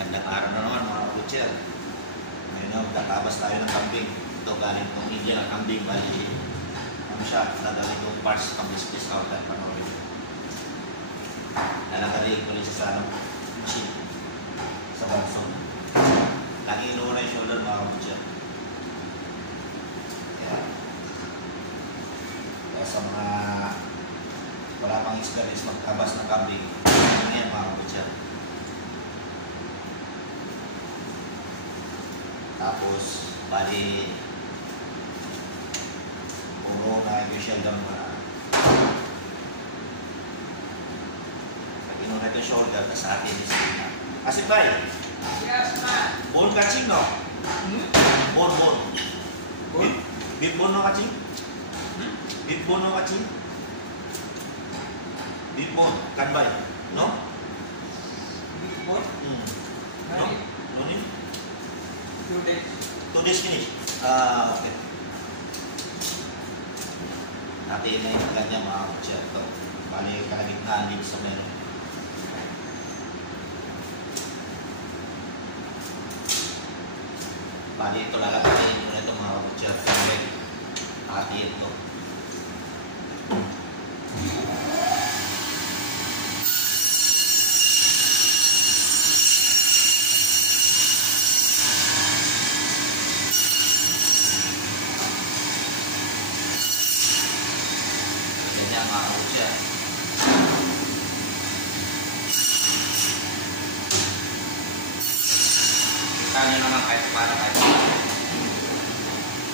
Gandang araw na naman mga kabutcher. Ngayon na magtatabas tayo ng kambing. Ito galing itong India ng kambing. Bali, ano siya, dadawin itong parts kambing space out at panoorin. Nalagarin ko rin sa machine sa bansong. Lagi inuuna yung shoulder mga kabutcher. Kaya sa mga wala pang experience magtabas ng kambing, ano yan mga kabutcher. Tapos, bali, puro na yung shoulder mo na. Pag inuna ito shoulder, tapos sa atin is na. Kasi ba Yes, man. bone catching, no? Bone. Bone? Beef bone no catching? Beef bone no catching? Beef bone, kanbay, no? Big boy. No? No need? 2 days. 2 days finish. Okay. Natin na yung ganyan mga kutser. Ito. Bali, kalagitnaan din sa meron. Bali, ito lalakarin ko na ito mga kutser. Hati ito. Ganyan mga kutser. Kita nyo naman kahit paano kahit paano.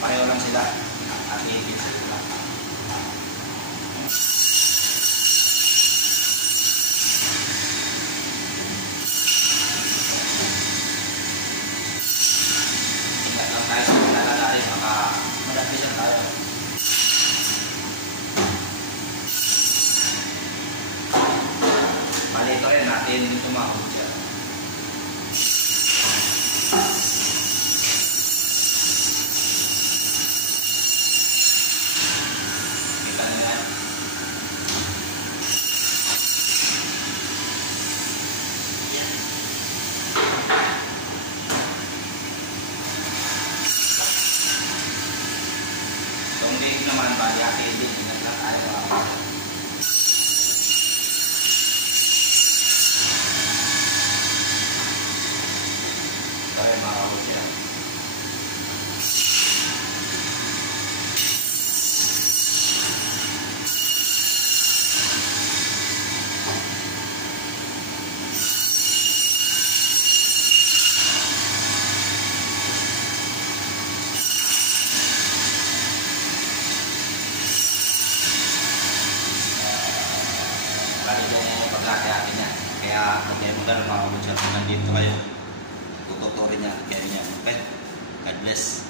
Pareho lang sila. At higit sila. Ingat lang tayo sa paglalari. Baka madapisan tayo. Bali ito rin natin dito mga kutser. Kita nyo yan. Itong leg naman, bali atin din. Ingat lang tayo mga kutser. Kaya mga kutser. Bali yung paglaki-laki niya. Kaya magkaya mo lang mga kutser. Kung nandito kayo, tututurin niya. Kaya niya. Okay? God bless.